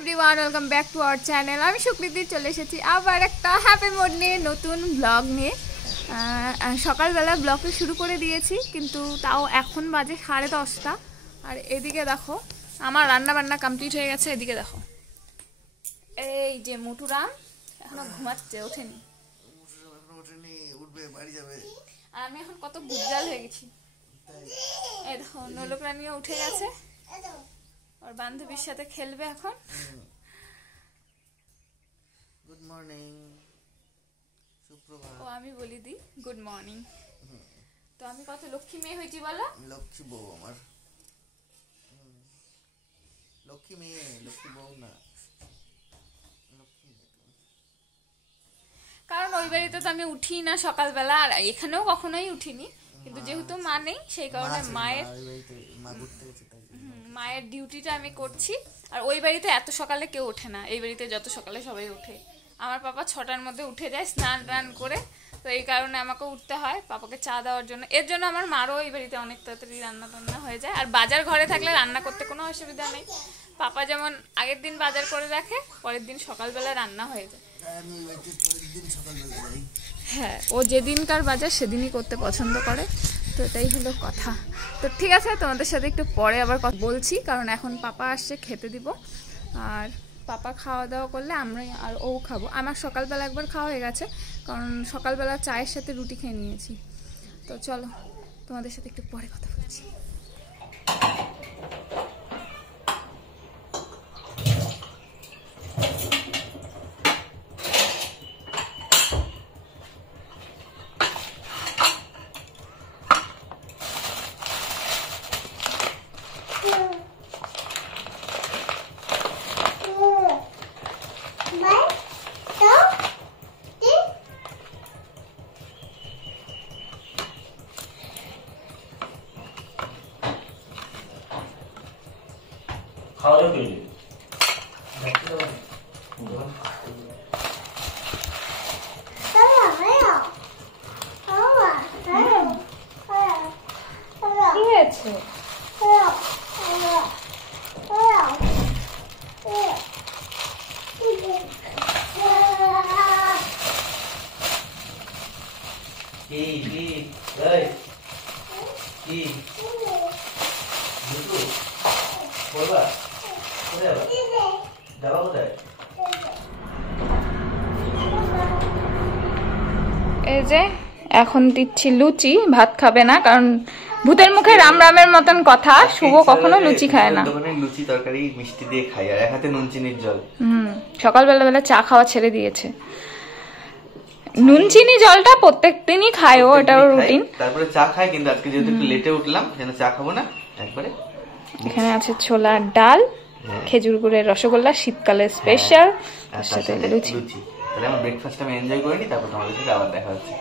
Everyone, welcome back to our channel. আমি সুকৃতি চলে এসেছি আবার একটা হ্যাপি মুড নিয়ে, নতুন ব্লগ নিয়ে। সকালবেলা ব্লগটা শুরু করে দিয়েছি, কিন্তু তাও এখন বাজে 10:30। আর এদিকে দেখো আমার রান্না বান্না কমপ্লিট হয়ে গেছে। এদিকে দেখো, এই যে মুটুরাম এখনো ঘুমাচ্ছে, ওঠেনি। আর আমি এখন কত বুঝাল হয়ে গেছি। এই দেখো নলক রানিও উঠে গেছে, ওর বান্ধবীর সাথে খেলবে এখন। গুড মর্নিং, সুপ্রভাত। ও আমি বলি দি গুড মর্নিং। তো আমি কত লক্ষ্মী মেয়ে হয়েছি বলো? লক্ষ্মী বউ আমার, লক্ষ্মী মেয়ে, লক্ষ্মী বউ না, কারণ ওই বাড়িতে তো আমি উঠি না সকালবেলা, আর এখানেও কখনোই উঠিনি। কিন্তু যেহেতু মা নেই সেই কারণে মায়ের ডিউটিটা আমি করছি। আর ওই বাড়িতে এত সকালে কেউ ওঠে না, এই বাড়িতে যত সকালে সবাই ওঠে। আমার পাপা 6টার মধ্যে উঠে যায় স্নান টান করে, তো এই কারণে আমাকে উঠতে হয় পাপাকে চা দেওয়ার জন্য। এর জন্য আমার মারও এই বাড়িতে অনেক তাড়াতাড়ি রান্না টান্না হয়ে যায়। আর বাজার ঘরে থাকলে রান্না করতে কোনো অসুবিধা নেই। পাপা যেমন আগের দিন বাজার করে রাখে, পরের দিন সকালবেলা রান্না হয়ে যায়। হ্যাঁ, ও যেদিনকার বাজার সেদিনই করতে পছন্দ করে, তো এটাই হলো কথা। তো ঠিক আছে, তোমাদের সাথে একটু পরে আবার কথা বলছি, কারণ এখন পাপা আসছে, খেতে দিব। আর পাপা খাওয়া দাওয়া করলে আমরা আর ও খাবো। আমার সকালবেলা একবার খাওয়া হয়ে গেছে, কারণ সকালবেলা চায়ের সাথে রুটি খেয়ে নিয়েছি। তো চলো তোমাদের সাথে একটু পরে কথা বলছি। খাওয়া দাওয়া করবি? কি হয়েছে? এই যে এখন দিচ্ছি লুচি। ভাত খাবে না, কারণ ভূতের মুখে রাম রামের মতন কথা, শুভ কখনো লুচি খায় না। লুচি তরকারি মিষ্টি দিয়ে খাই, আর এক হাতে নুন চিনির জল। সকালবেলা চা খাওয়া ছেড়ে দিয়েছে। নুন চিনি জলটা প্রত্যেক দিনই খায় ও, এটাও রুটিন। তারপরে চা খাই, কিন্তু আজকে যেহেতু একটু লেটে উঠলাম সেজন্য চা খাবো না একবারে। এখানে আছে ছোলার ডাল, খেজুর গুড়ের রসগোল্লা, শীতকালের স্পেশাল, তার সাথে লুচি। তাহলে আমার ব্রেকফাস্ট আমি এনজয় করিনি, তারপর তোমাদের সাথে আবার দেখা হচ্ছে।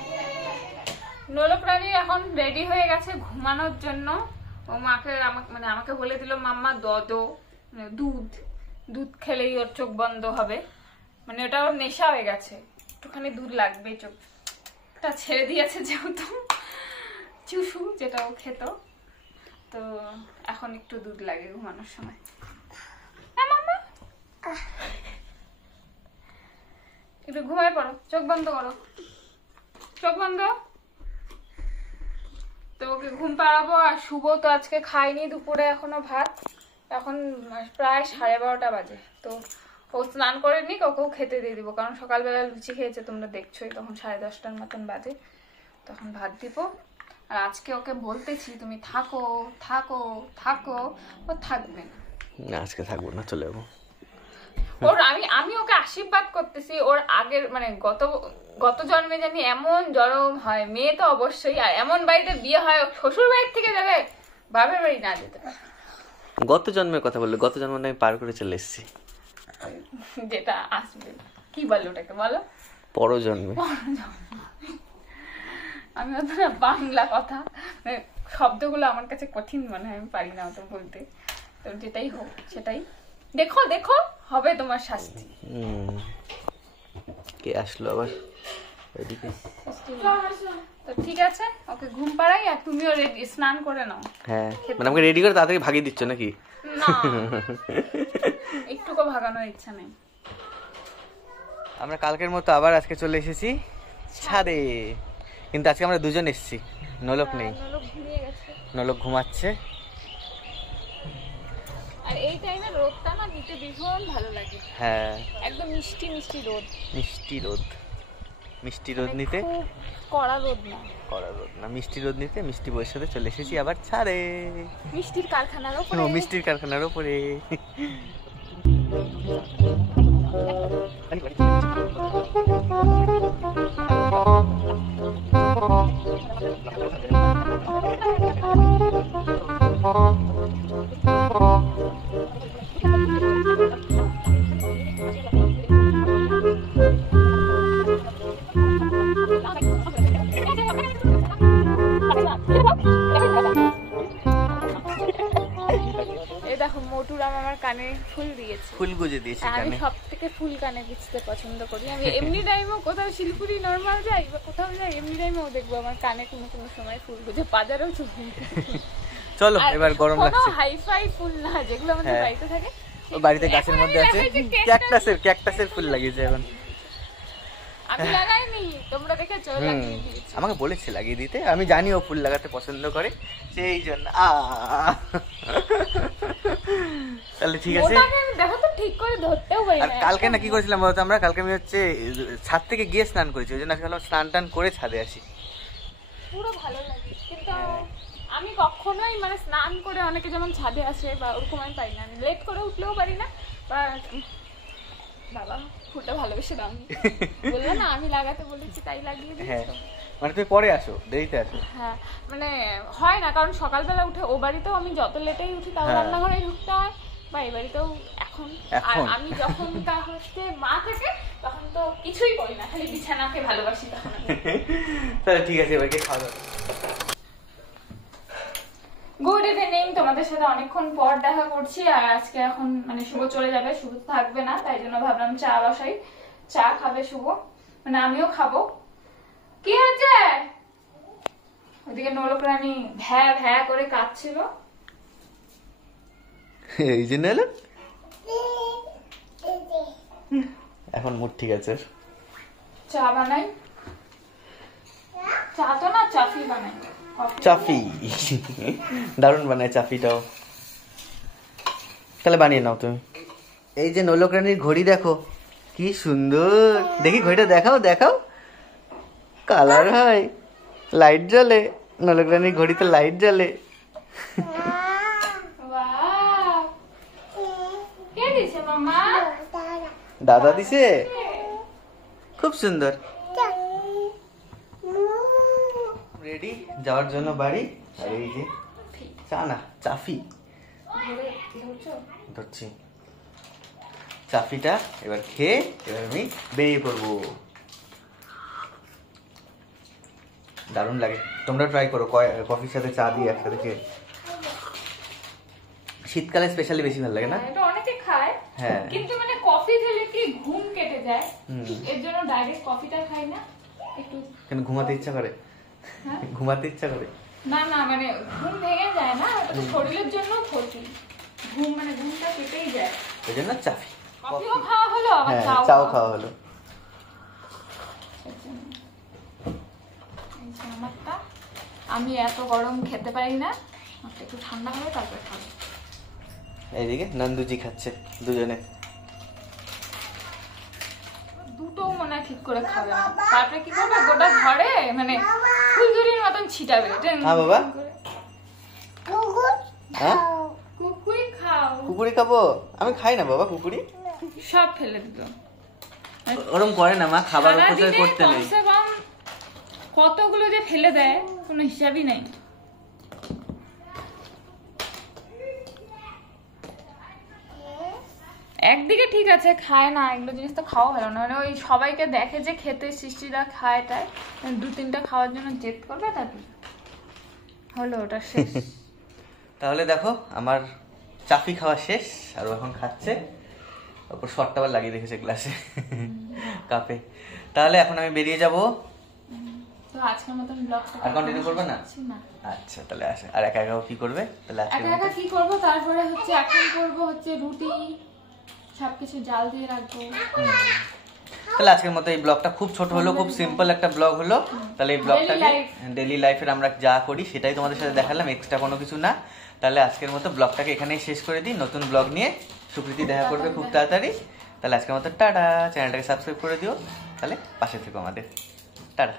নোলক রানী এখন রেডি হয়ে গেছে ঘুমানোর জন্য। ও আমাকে বলে দিল মাম্মা দুধ খেলেই ওর চোখ বন্ধ হবে, মানে ওটা ওর নেশা হয়ে গেছে, একটুখানি দুধ লাগবে। চোখটা ছেড়ে দিয়েছে যেহেতু, চুষু যেটা ও খেত, তো এখন একটু দুধ লাগে ঘুমানোর সময়। মাম্মা একটু ঘুমায় পড়ো, চোখ বন্ধ করো, চোখ বন্ধ। তো ওকে ঘুম পাড়াবো। আর শুভ তো আজকে খায়নি দুপুরে এখনো ভাত, এখন প্রায় 12:30 বাজে। তো ও স্নান করে নিক, ওকেও খেতে দিয়ে দিব, কারণ সকালবেলা লুচি খেয়েছে তোমরা দেখছোই, তখন 10:30টার মতন বাজে, তখন ভাত দিব। আর আজকে ওকে বলতেছি তুমি থাকো থাকো থাকো, ও থাকবে না। আজকে থাকবো না, চলে যাবো। ওর আমি ওকে আশীর্বাদ করতেছি, ওর আগের মানে গত জন্মে জানি এমন জন্ম হয়, মেয়ে তো অবশ্যই, আর এমন বাড়িতে বিয়ে হয় শ্বশুর বাড়ির থেকে যাবে, বাপের বাড়ি না যেতে পারে। গত জন্মের কথা বললে, গত জন্ম আমি পার করে চলে এসেছি, যেটা আসবে কি বলে ওটাকে বলো, পরজন্মে। আমি অত না বাংলা কথা, শব্দগুলো আমার কাছে কঠিন মনে হয়, আমি পারি না অত বলতে। তো যেটাই হোক সেটাই, দেখো দেখো হবে তোমার শাস্তি। কে আসলো আবার এদিকে? তো ঠিক আছে, ওকে ঘুম পাড়াই, আর তুমিও রেডি স্নান করে নাও। হ্যাঁ, মানে আমাকে রেডি করে তাড়াতাড়ি ভাগিয়ে দিচ্ছ নাকি? না, একটু নোলকও ভাগানোর ইচ্ছা নেই। আমরা কালকের মতো আবার আজকে চলে এসেছি ছাদে, কিন্তু আজকে আমরা দুজন এসেছি, নোলক নেই, নোলক ঘুমিয়ে গেছে। নোলক ঘুমাচ্ছে। আর এই টাইমে রোদটা না নিতে ভীষণ ভালো লাগে। হ্যাঁ, একদম মিষ্টি মিষ্টি রোদ। মিষ্টি রোদ, মিষ্টি রোদ নিতে, খুব কড়া রোদ না, কড়া রোদ না, মিষ্টি রোদ নিতে মিষ্টি বউয়ের সাথে চলে এসেছি আবার ছাদে। মিষ্টির কারখানার উপরে। মিষ্টির কারখানার উপরে। এই দেখো মোটুরাম আমার কানে ফুল দিয়েছে, ফুল গুজে দিয়েছি আমি কানে। সব থেকে ফুল কানে গুজতে পছন্দ করি। আমি এমনি টাইমও কোথাও শিলপুরি নর্মাল যাই বা কোথাও যাই, এমনি টাইমেও দেখবো আমার কানে কোনো কোনো সময় ফুল গুজে, বাজারেও চলে। চলো এবার গরম লাগছে। হাইফাই ফুল না, যেগুলো আমাদের হ্যাঁ। বাড়িতে থাকে। ও বাড়িতে গাছের এখন মধ্যে আমি আছে, লাগাইছি ক্যাকটাসের ফুল লাগিয়েছে এখন। আমি লাগাইনি, তোমরা দেখেছো লাগিয়ে দিয়েছি। আমাকে বলেছে লাগিয়ে দিতে, আমি জানি ও ফুল লাগাতে পছন্দ করে, সেই জন্য। তাহলে ঠিক আছে। ওটাকে আমি দেখো তো ঠিক করে ধরতেও পারি আর না। কালকে না কি করেছিলাম বলতো, আমরা কালকে আমি হচ্ছে ছাদ থেকে গিয়ে স্নান করেছি, ওই জন্য আজকে ভাবলাম স্নান টান করে ছাদে আসি। পুরো ভালো লাগে, কিন্তু আমি কখনোই মানে স্নান করে অনেকে যেমন ছাদে আসে বা ওরকম আমি পারি না। আমি লেট করে উঠলেও পারি না। বা বাবা ফুলটা ভালোবেসে দামি বললো না, আমি লাগাতে বলেছি তাই লাগিয়ে হ্যাঁ, দিয়েছি। মানে তুমি পরে আসো, দেরিতে আসো। হ্যাঁ মানে হয় না, কারণ সকালবেলা উঠে ও বাড়িতেও আমি যত লেটেই উঠি তাও হ্যাঁ। রান্নাঘরে ঢুকতে হয়, বা এই বাড়িতেও এখন। আর এখন? আমি যখন হচ্ছে মা থাকে তখন তো কিছুই করি না, খালি বিছানাকে ভালোবাসি তখন আমি। তাহলে ঠিক আছে, এবার গিয়ে খাওয়া দাওয়া। গুড ইভিনিং, তোমাদের সাথে অনেকক্ষণ পর দেখা করছি। আর আজকে এখন মানে শুভ চলে যাবে, শুভ থাকবে না, তাই জন্য ভাবলাম চা বসাই। চা খাবে শুভ, মানে আমিও খাবো। কি হয়েছে? ওদিকে নোলক রানী ভ্যা ভ্যা করে কাঁদছিল। এই জন্য এলো, এখন মুড ঠিক আছে। চা বানাই, চা তো না চাফি বানাই। চাফি দারুণ বানায় চাফিটাও। তাহলে বানিয়ে নাও তুমি। এই যে নোলক রানীর ঘড়ি দেখো কি সুন্দর, দেখি ঘড়িটা দেখাও, দেখাও। কালার হয়, লাইট জ্বলে, নোলক রানীর ঘড়িতে লাইট জ্বলে। ওয়াও, কে দিছে মামা? দাদা দিছে, খুব সুন্দর। রেডি যাওয়ার জন্য বাড়ি। আর এই যে চা না চাফি ধরছি, চাফিটা এবার খেয়ে এবার আমি বেরিয়ে পড়বো। দারুণ লাগে, তোমরা ট্রাই করো কফির সাথে চা দিয়ে একসাথে খেয়ে। শীতকালে স্পেশালি বেশি ভালো লাগে না? এটা অনেকে খায়, হ্যাঁ। কিন্তু মানে কফি খেলে কি ঘুম কেটে যায়, হুম। এর জন্য ডাইরেক্ট কফিটা খাই না একটু। কেন ঘুমাতে ইচ্ছা করে? হ্যাঁ? ঘুমাতে ইচ্ছা করে? না না, মানে ঘুম ভেঙে যায় না, ওটা তো শরীরের জন্য ক্ষতি। ঘুম মানে ঘুমটা কেটেই যায়। ওই জন্য চাফি। কফিও খাওয়া হলো, আবার হ্যাঁ, চাও চাও খাওয়া হলো। এই যে আমারটা, আমি এত গরম খেতে পারি না, আমারটা একটু ঠান্ডা হবে তারপরে খাবো। এইদিকে নন্দুজি খাচ্ছে দুজনে। দুটো মনে হয় ঠিক করে খাবে না, তারপরে কি করবে গোটা ঘরে মানে ফুলঝুরির মতন ছিটাবে। হ্যাঁ বাবা। হ্যাঁ, কুকুই খাও, কুকুরি খাবো? আমি খাই না বাবা কুকুরি। সব ফেলে দিত। ওরম করে না মা, খাবার অপচয় সারাদিনে করতে নেই। কমসে কম কতগুলো যে ফেলে দেয় কোনো হিসাবই নেই। একদিকে ঠিক আছে, খায় না, এগুলো জিনিস তো খাওয়া ভালো না। মানে ওই সবাইকে দেখে যে খেতে সৃষ্টিরা খায়, তাই দু তিনটা খাওয়ার জন্য জেদ করবে, তারপর হলো ওটা শেষ। তাহলে দেখো আমার চাফি খাওয়া শেষ, আর ও এখন খাচ্ছে। ওপর শর্টটা আবার লাগিয়ে রেখেছে গ্লাসে, কাপে। তাহলে এখন আমি বেরিয়ে যাব। তো আজকের মতন ব্লগটা আর কন্টিনিউ করবে না? না। আচ্ছা তাহলে আসে। আর একা একা কি করবে তাহলে? আজকে একা একা কি করবো, তারপরে হচ্ছে এখন করবো হচ্ছে রুটি, সবকিছু জাল দিয়ে রাখবো। তাহলে আজকের মতো এই ব্লগটা খুব ছোট হলো, খুব সিম্পল একটা ব্লগ হলো। তাহলে এই ব্লগটাকে ডেইলি লাইফের আমরা যা করি সেটাই তোমাদের সাথে দেখালাম, এক্সট্রা কোনো কিছু না। তাহলে আজকের মতো ব্লগটাকে এখানেই শেষ করে দিই। নতুন ব্লগ নিয়ে সুপ্রীতি দেখা করবে খুব তাড়াতাড়ি। তাহলে আজকের মতো টাটা, চ্যানেলটাকে সাবস্ক্রাইব করে দিও, তাহলে পাশে থেকো আমাদের। টাটা।